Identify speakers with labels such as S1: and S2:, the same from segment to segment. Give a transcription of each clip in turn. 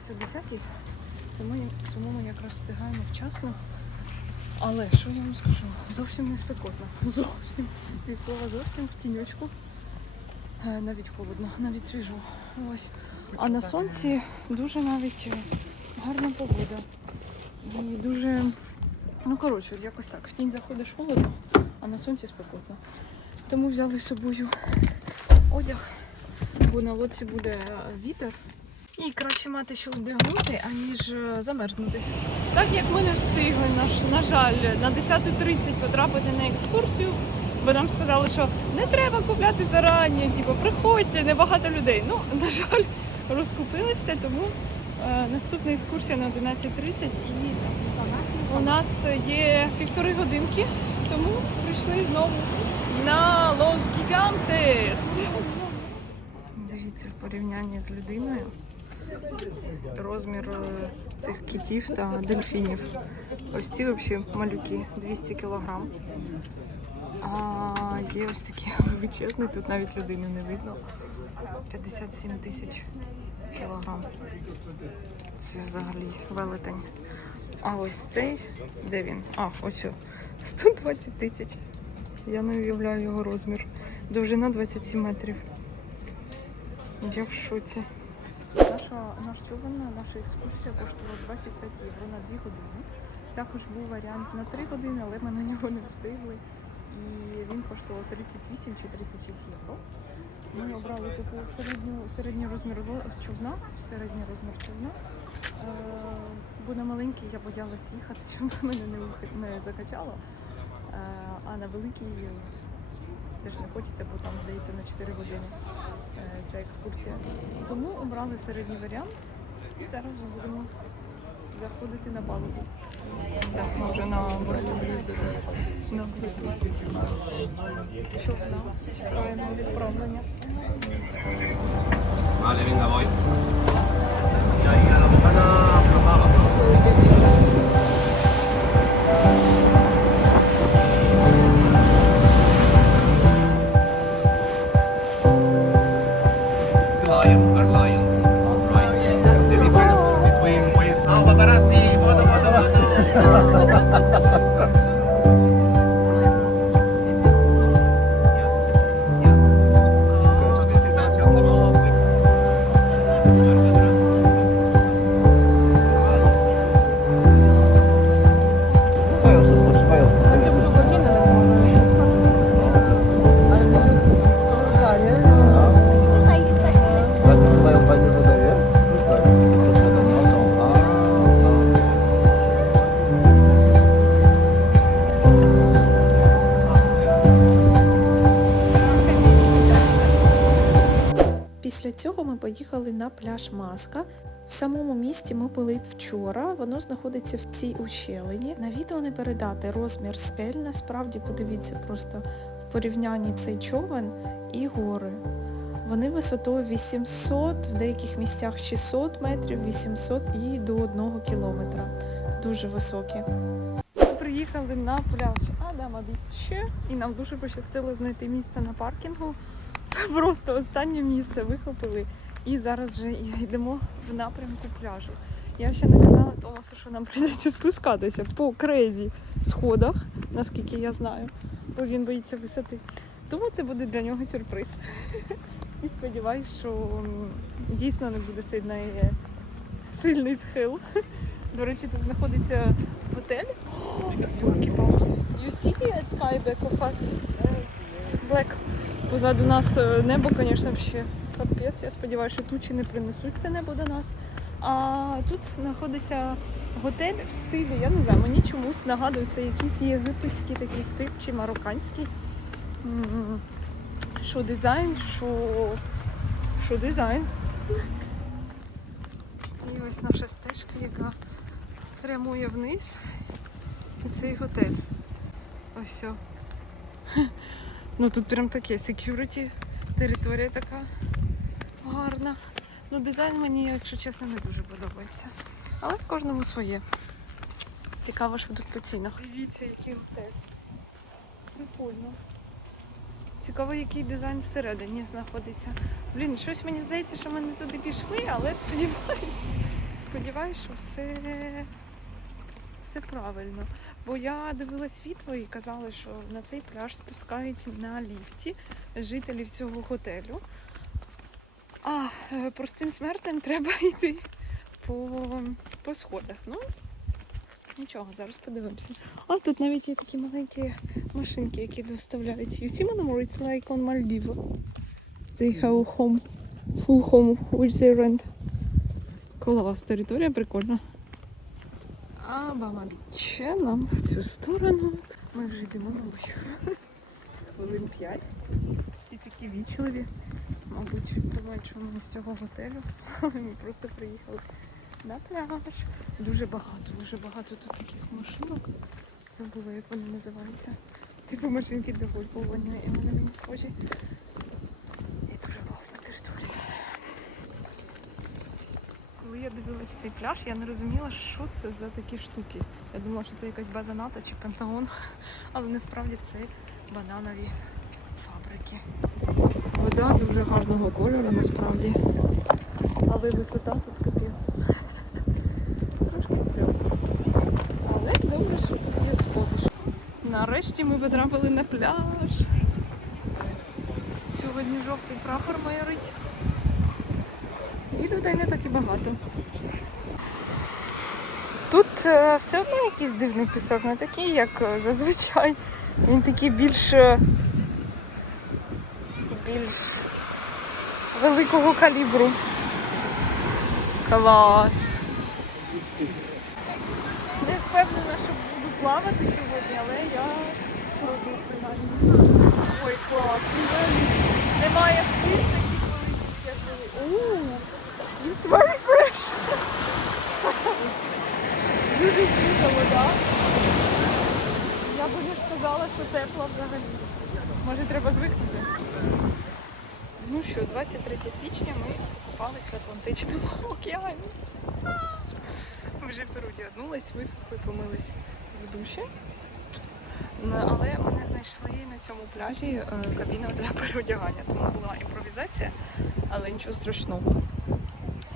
S1: починається о 10 тому, тому ми якраз встигаємо вчасно. Але що я вам скажу? Зовсім не спекотно. Зовсім. Від слова зовсім в тіньочку. Е, Навіть холодно, навіть свіжо. Ось. А на сонці дуже навіть е, гарна погода. І дуже, ну коротше, якось так. В тінь заходиш холодно, а на сонці спекотно. Тому взяли з собою одяг, бо на лодці буде е, вітер. І краще мати що вдягнути, аніж е, замерзнути. Так як ми не встигли, на, на жаль, на 10.30 потрапити на екскурсію, бо нам сказали, що не треба купляти зарані, типу, приходьте, небагато людей. Ну, на жаль, розкупилися, тому е, наступна екскурсія на 11.30 і у нас є півтори годинки, тому прийшли знову на Лос Гігантес. Дивіться, в порівнянні з людиною розмір е, цих китів та дельфінів. Ось ці взагалі малюки 200 кілограм. А є ось такі величезні, тут навіть людини не видно. 57 тисяч кілограм. Це взагалі велетень. А ось цей, де він? А, ось о, 120 тисяч. Я не уявляю його розмір. Довжина 27 метрів. Я в шоці. Наша, наш човен, наша екскурсія коштувала 25 євро на 2 години. Також був варіант на 3 години, але ми на нього не встигли. І він коштував 38 чи 36 євро. Ми обрали таку середню, середній розмір човна, середній розмір човна. Е, бо на маленький я боялась їхати, щоб мене не, не закачало. Е, а на великий теж не хочеться, бо там, здається, на 4 години ця екскурсія. Тому обрали середній варіант і зараз вже будемо заходити на палубу. Так, ми вже на борту на борту човна. Чекаємо відправлення.
S2: Vale, venga, voy. Lion,
S3: Після цього ми поїхали на пляж Маска. В самому місті ми були вчора, воно знаходиться в цій ущелині. На відео не передати розмір скель, насправді подивіться просто в порівнянні цей човен і гори. Вони висотою 800, в деяких місцях 600 метрів, 800 і до 1 кілометра. Дуже високі.
S1: Ми приїхали на пляж Адама Біч і нам дуже пощастило знайти місце на паркінгу. Просто останнє місце вихопили. І зараз вже йдемо в напрямку пляжу. Я ще не казала Томасу, що нам прийдеться спускатися по крезі сходах, наскільки я знаю, бо він боїться висоти. Тому це буде для нього сюрприз. І сподіваюсь, що дійсно не буде сильний, сильний схил. До речі, тут знаходиться готель. You see a sky of us? It's black. Позаду нас е, небо, звісно, ще капець. Я сподіваюся, що тучі не принесуть це небо до нас. А тут знаходиться готель в стилі, я не знаю, мені чомусь нагадує, це якийсь єгипетський такий стиль чи марокканський. Що дизайн, що, що дизайн. І ось наша стежка, яка прямує вниз. І цей готель. Ось. Ну тут прям таке security, територія така гарна. Ну дизайн мені, якщо чесно, не дуже подобається. Але кожному своє. Цікаво, що тут по цінах. Дивіться, який готель. Прикольно. Цікаво, який дизайн всередині знаходиться. Блін, щось мені здається, що ми не туди пішли, але сподіваюсь, сподіваюсь, що все, все правильно. Бо я дивилась відео і казали, що на цей пляж спускають на ліфті жителів цього готелю. А е, простим смертям треба йти по, по сходах. Ну, нічого, зараз подивимося. А тут навіть є такі маленькі машинки, які доставляють. You see, Manamor, it's like on Maldives. They have home, full home, which they rent. Клас, територія прикольна. А баба біче нам в цю сторону. Ми вже йдемо, мабуть, хвилин 5. Всі такі вічливі. Мабуть, думають, що ми з цього готелю. Але ми просто приїхали на пляж. Дуже багато, дуже багато тут таких машинок. Забула, як вони називаються. Типу машинки для гольфу, вони мені схожі. І дуже класна територія. Коли дивилась цей пляж, я не розуміла, що це за такі штуки. Я думала, що це якась база НАТО чи Пентагон, але насправді це бананові фабрики. Вода дуже гарного кольору насправді. Але висота тут капець. Трошки стрьомно. Але добре, що тут є сходи. Нарешті ми потрапили на пляж. Сьогодні жовтий прапор майорить. І людей не так і багато. Тут е, все одно якийсь дивний пісок, не такий, як е, зазвичай. Він такий більш, е, більш великого калібру. Клас. Не впевнена, що буду плавати сьогодні, але я спробую принаймні. Ой, клас. Немає хвиль таких великих, як були. It's very fresh. Дуже свіжа вода. Я б не сказала, що тепла взагалі. Може треба звикнути. Ну що, 23 січня ми купались в Атлантичному океані. Ми вже переодягнулись, висохли, помились в душі. Але ми знайшли на цьому пляжі е, кабіну для переодягання, тому була імпровізація, але нічого страшного.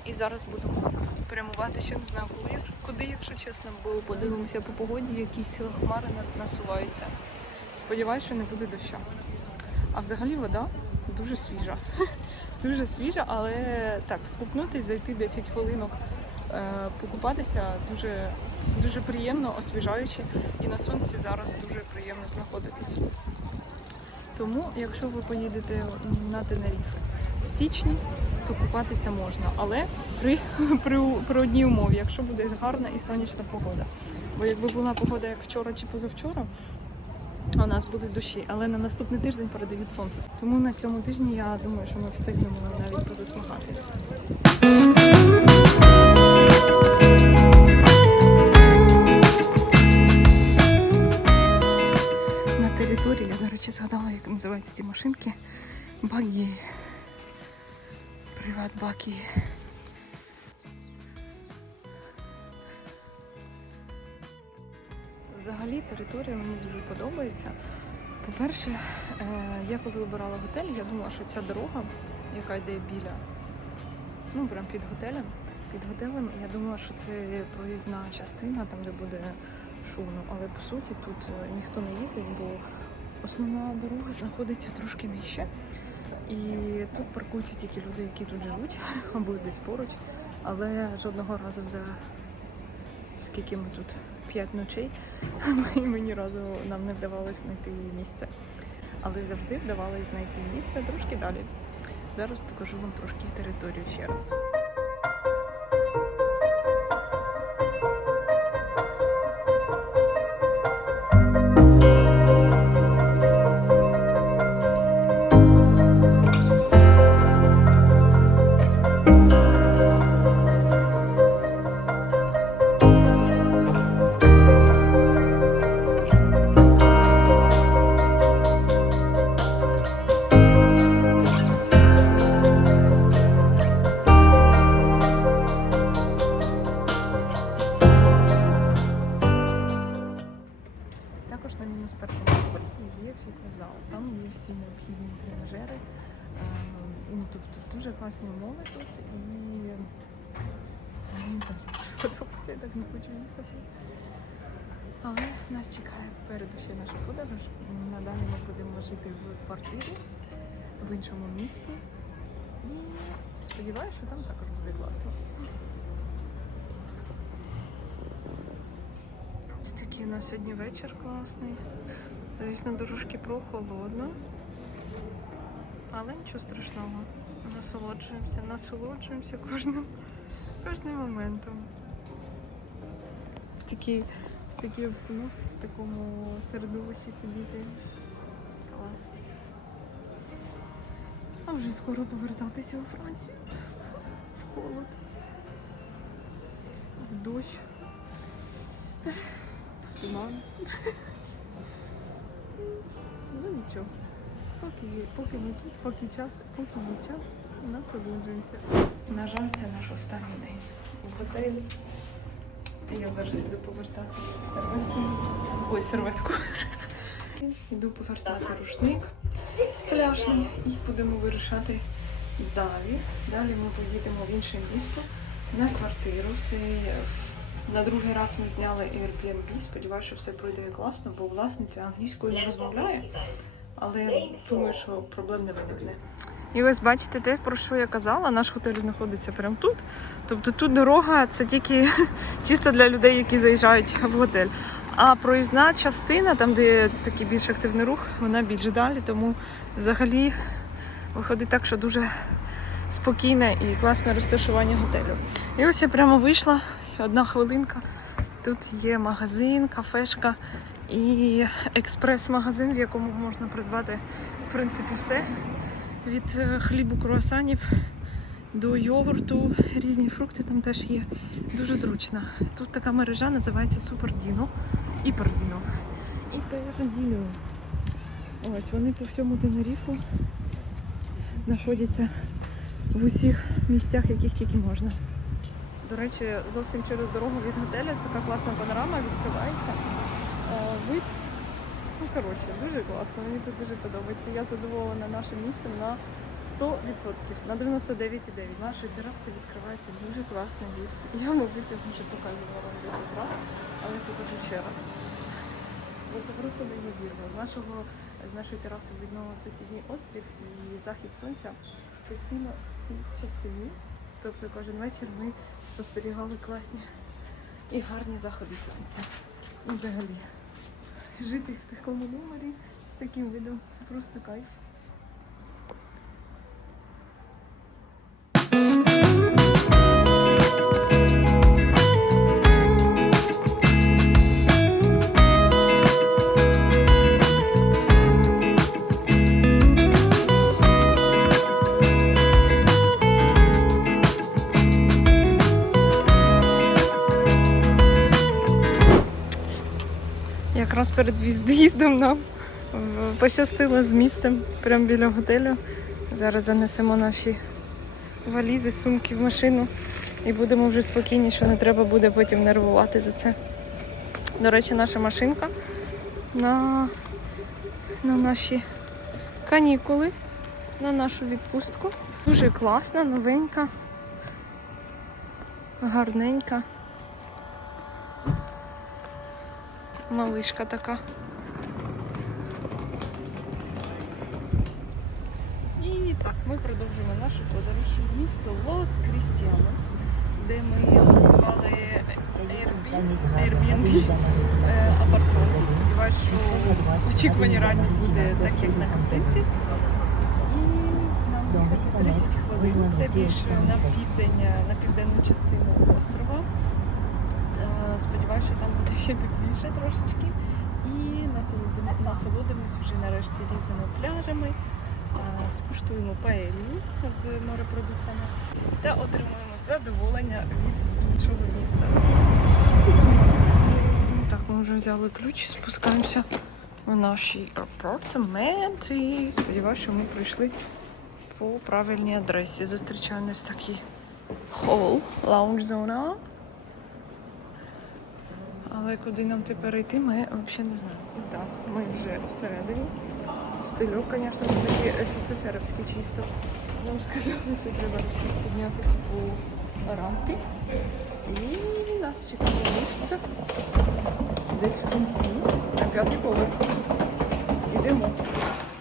S1: І зараз будемо прямувати, ще не знаю коли, куди, якщо чесно, бо подивимося по погоді, якісь хмари насуваються. Сподіваюсь, що не буде дощу. А взагалі вода дуже свіжа. Дуже свіжа, але так, скупнутись, зайти 10 хвилинок, е, покупатися дуже, дуже приємно, освіжаюче. І на сонці зараз дуже приємно знаходитись. Тому, якщо ви поїдете на Тенеріфе в січні, то купатися можна, але при, при, при одній умові, якщо буде гарна і сонячна погода. Бо якби була погода як вчора чи позавчора, у нас були дощі, але на наступний тиждень передають сонце. Тому на цьому тижні я думаю, що ми встигнемо навіть позасмагати. На території, я, до речі, згадала, як називаються ці машинки. Багі. Приват бакі. Взагалі територія мені дуже подобається. По-перше, е, я коли вибирала готель, я думала, що ця дорога, яка йде біля, ну прям під готелем, під готелем, я думала, що це проїзна частина, там де буде шумно. Але по суті тут е, ніхто не їздить, бо основна дорога знаходиться трошки нижче. І тут паркуються тільки люди, які тут живуть, або десь поруч. Але жодного разу за скільки ми тут п'ять ночей, і мені разу нам не вдавалося знайти місце. Але завжди вдавалося знайти місце трошки далі. Зараз покажу вам трошки територію ще раз. Такий у нас сьогодні вечір класний. Звісно, трошки прохолодно. Але нічого страшного. Насолоджуємося, насолоджуємося кожним, кожним моментом. В такій, в такій обстановці, в такому середовищі сидіти. Клас. А вже скоро повертатися у Францію. В холод. В дощ. Туман. Ну нічого. Поки, поки ми тут, поки час, поки є час, насолоджуємося. На жаль, це наш останній день у готелі. Я зараз іду повертати серветки. Ой, серветку. Іду повертати рушник пляжний і будемо вирушати далі. Далі ми поїдемо в інше місто на квартиру. В цей на другий раз ми зняли Airbnb. Сподіваюся, що все пройде класно, бо власниця англійською не розмовляє. Але думаю, що проблем не виникне. І ось бачите те, про що я казала. Наш готель знаходиться прямо тут. Тобто тут дорога це тільки чисто для людей, які заїжджають в готель. А проїзна частина, там, де такий більш активний рух, вона більш далі, тому взагалі виходить так, що дуже спокійне і класне розташування готелю. І ось я прямо вийшла, одна хвилинка. Тут є магазин, кафешка і експрес-магазин, в якому можна придбати в принципі все. Від е, хлібу круасанів до йогурту, різні фрукти там теж є. Дуже зручно. Тут така мережа називається Супердіно. Іпердіно. Іпердіно. Ось вони по всьому Тенеріфу знаходяться в усіх місцях, яких тільки можна. До речі, зовсім через дорогу від готеля така класна панорама відкривається. Е, Вид. Ну, коротше, дуже класно. Мені тут дуже подобається. Я задоволена нашим місцем на 100%, на 99,9. З нашої тераси відкривається дуже класний вид. Я, мабуть, його вже показувала вам 10 разів, але покажу ще раз. Бо це просто неймовірно. З, нашого, з нашої тераси видно сусідній острів і захід сонця постійно в цій частині. Тобто кожен вечір ми спостерігали класні і гарні заходи сонця. І взагалі жити в такому номері з таким видом це просто кайф. Якраз перед від'їздом нам е, пощастило з місцем прямо біля готелю. Зараз занесемо наші валізи, сумки в машину і будемо вже спокійні, що не треба буде потім нервувати за це. До речі, наша машинка на, на наші канікули, на нашу відпустку. Дуже класна, новенька, гарненька. Малишка така. І так, ми продовжуємо нашу подорож в місто Лос Крістіанос, де ми орендували Airbnb, е, апартаменти. Сподіваюсь, що очікування реально буде так, як на картинці. І нам їхати 30 хвилин. Це більше на південь, на південну частину острова. Сподіваюся, що там буде ще тепліше трошечки. І насолодимо- насолодимось вже нарешті різними пляжами, скуштуємо паелью з морепродуктами та отримуємо задоволення від іншого міста. Так, ми вже взяли ключ, і спускаємося в наші апартаменти. Сподіваюся, що ми прийшли по правильній адресі. Зустрічаю нас такий хол, лаунж-зона. Але куди нам тепер йти, ми взагалі не знаємо. І так, ми вже всередині. Стильок, звісно, такий СССРівський чисто. Нам сказали, що треба піднятися по рампі. І нас чекає ліфт десь в кінці, на п'ятий поверх. Ідемо.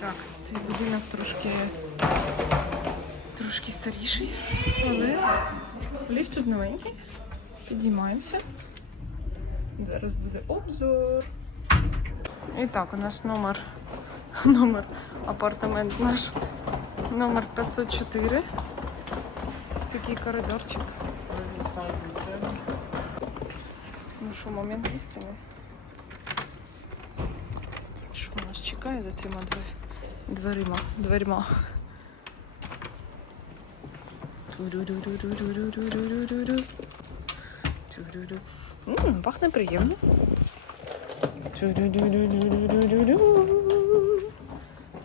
S1: Так, цей будинок трошки, трошки старіший, але ліфт тут новенький. Підіймаємося. Зараз буде обзор. І так, у нас номер, номер, апартамент наш, номер 504. Ось такий коридорчик. Ну що, момент істини. Що нас чекає за цими двер- дверима? Дверима. Ммм, Пахне приємно.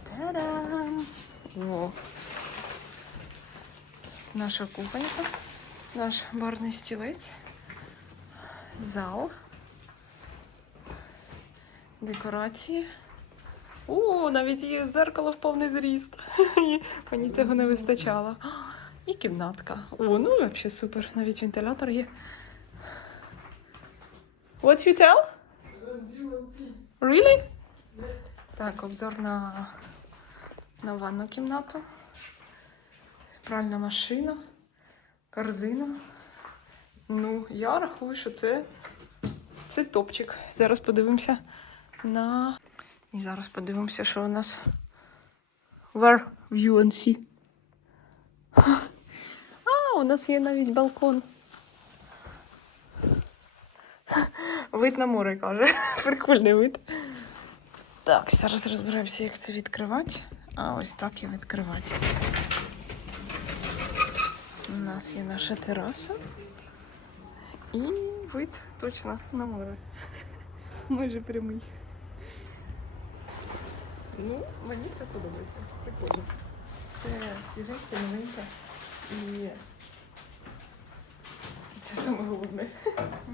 S1: Та-дам! О. Наша кухонька, наш барний стілець, зал, декорації. О, навіть є зеркало в повний зріст. Мені цього не вистачало. І кімнатка. О, ну взагалі супер. Навіть вентилятор є. What you tell? Really? Так, обзор на, на ванну кімнату. Пральна машина, корзина. Ну, я рахую, що це, це топчик. Зараз подивимося на. І зараз подивимося, що у нас. Where view and see. А, у нас є навіть балкон. Вид на море, каже. Прикольний вид. Так, зараз розберемося, як це відкривати. А ось так і відкривати. У нас є наша тераса. І вид точно на море. Майже прямий. Ну, мені все подобається. Прикольно. Все свіженьке, новеньке. І це саме головне.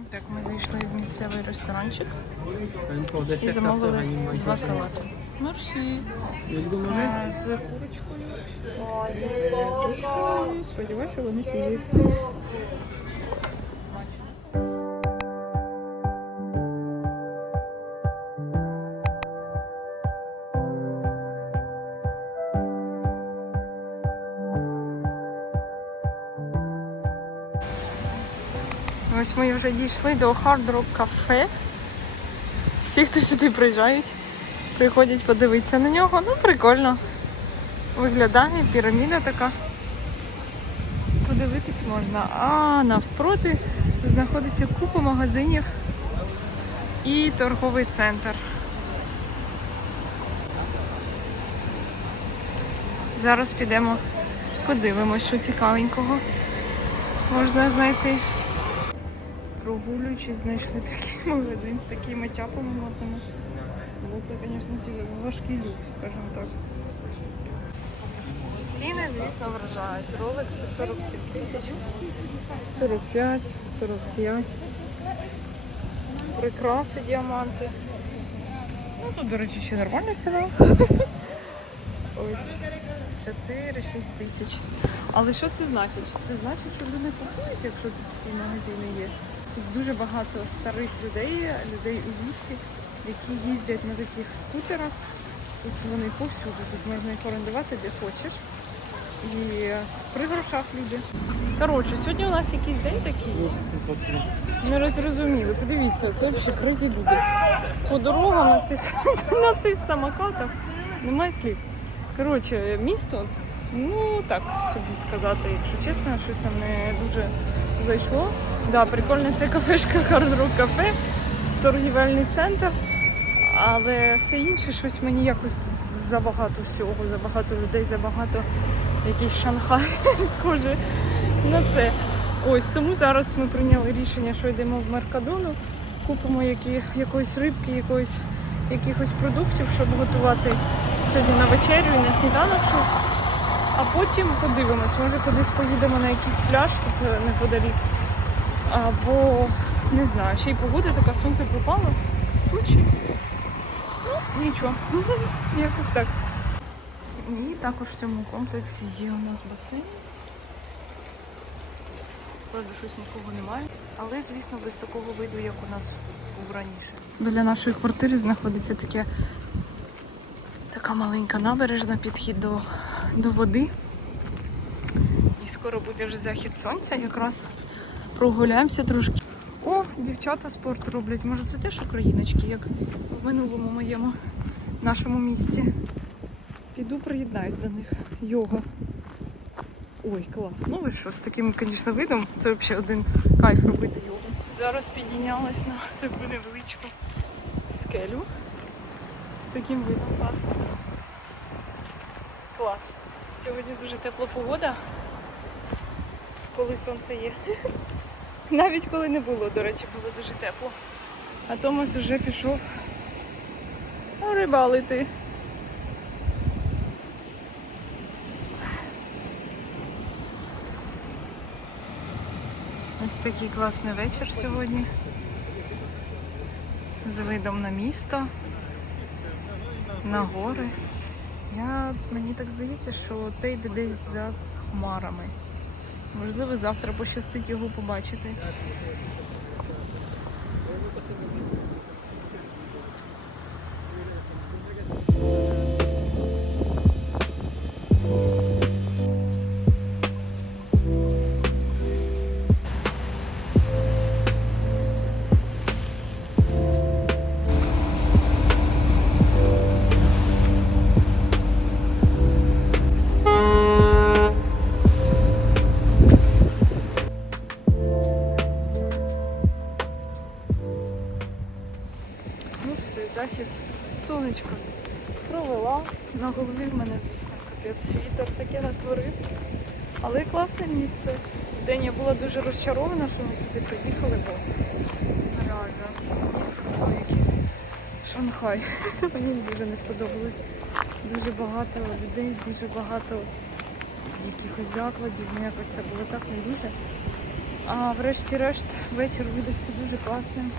S1: Так, ми зайшли в місцевий ресторанчик і замовили два салати. Мерсі. З курочкою. Сподіваюся, що вони свіжі. Вже дійшли до Hard Rock Cafe. Всі, хто сюди приїжджають, приходять подивитися на нього. Ну, прикольно. Виглядає, піраміда така. Подивитись можна. А навпроти знаходиться купа магазинів і торговий центр. Зараз підемо подивимось, що цікавенького можна знайти. Прогулюючись, знайшли такий магазин з такими чапами модними. Бо це, звісно, ті важкий люкс, скажімо так. Ціни, звісно, вражають. Ролекси 47 тисяч, 45, 45. Прикраси, діаманти. Ну, тут, до речі, ще нормальна ціна. Ось 4-6 тисяч. Але що це значить? Це значить, що люди купують, якщо тут всі магазини є. Тут дуже багато старих людей, людей у віці, які їздять на таких скутерах. Тут вони повсюди, тут можна їх орендувати де хочеш. І при грошах люди. Коротше, сьогодні у нас якийсь день такий. Не розрозуміли. Подивіться, це взагалі кризі люди. По дорогам на цих, на цих самокатах немає слів. Коротше, місто, ну так собі сказати, якщо чесно, щось нам не дуже зайшло. Да, прикольно, це кафешка Rock Cafe, торгівельний центр. Але все інше щось мені якось забагато всього, забагато людей, забагато якийсь Шанхай схоже на це. Ось тому зараз ми прийняли рішення, що йдемо в Меркадону, купимо які, якоїсь рибки, якоїсь, якихось продуктів, щоб готувати сьогодні на вечерю і на сніданок щось. А потім подивимось, може кудись поїдемо на якийсь пляж тут е, неподалік. Або Не знаю, ще й погода така, сонце пропало, тучі. Ну, нічого. Якось так. І також в цьому комплексі є у нас басейн. Правда, щось нікого немає. Але, звісно, без такого виду, як у нас був раніше. Біля нашої квартири знаходиться таке, така маленька набережна, підхід до, до води. І скоро буде вже захід сонця, якраз прогуляємося трошки. О, дівчата спорт роблять. Може, це теж україночки, як в минулому моєму нашому місті. Піду приєднаюсь до них. Йога. Ой, клас. Ну ви що, з таким, звісно, видом це взагалі один кайф робити йогу. Зараз підійнялась на таку невеличку скелю з таким видом класно. Клас. Сьогодні дуже тепла погода, коли сонце є. Навіть коли не було, до речі, було дуже тепло. А Томас вже пішов рибалити. Ось такий класний вечір сьогодні. З видом на місто, на гори. Я, мені так здається, що те йде десь за хмарами. Можливо, завтра пощастить його побачити. На голові в мене, звісно, капець вітер таке натворив. Але класне місце. Вдень я була дуже розчарована, що ми сюди приїхали, бо реально місто було якийсь Шанхай. Мені дуже не сподобалось. Дуже багато людей, дуже багато якихось закладів, ну якось було так не дуже. А врешті-решт вечір видався дуже класним.